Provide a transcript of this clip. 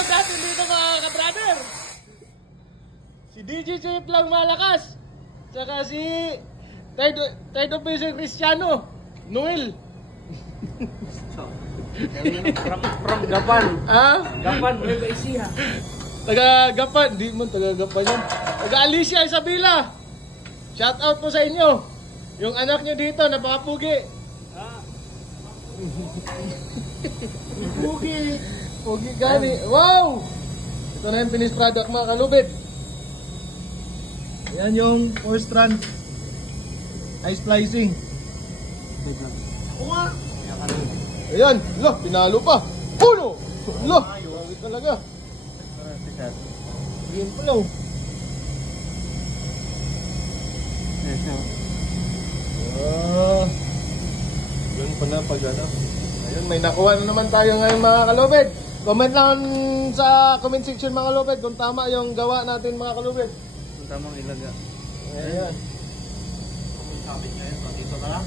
shoutout natin dito mga ka-brother. Si DJ Chip lang malakas. Tsaka si Third Officer Cristiano Noel. From Gapan. Ah? Gapan, Nueva Ecija. Taga Gapan, di mo taga Gapan yan. Taga Alicia Isabela. Shoutout po sa inyo. Yung anak nyo dito, napakapugi. Pugi. Pugi gani. Wow! Ito na yung finished product mga kalubid. Ayan yung 4-strand ice splicing. Ayan, lo, pinalo pa. Puno! Lo, grabe talaga. Ayan pa lang. Yun pa na pag ano. Ayun, may nakuha na naman tayo ngayon mga kalubid. Comment lang sa comment section mga kalubid kung tama yung gawa natin mga kalubid. Kung tamang ilaga. Ayan. Kung sabi nyo yun, dito na lang.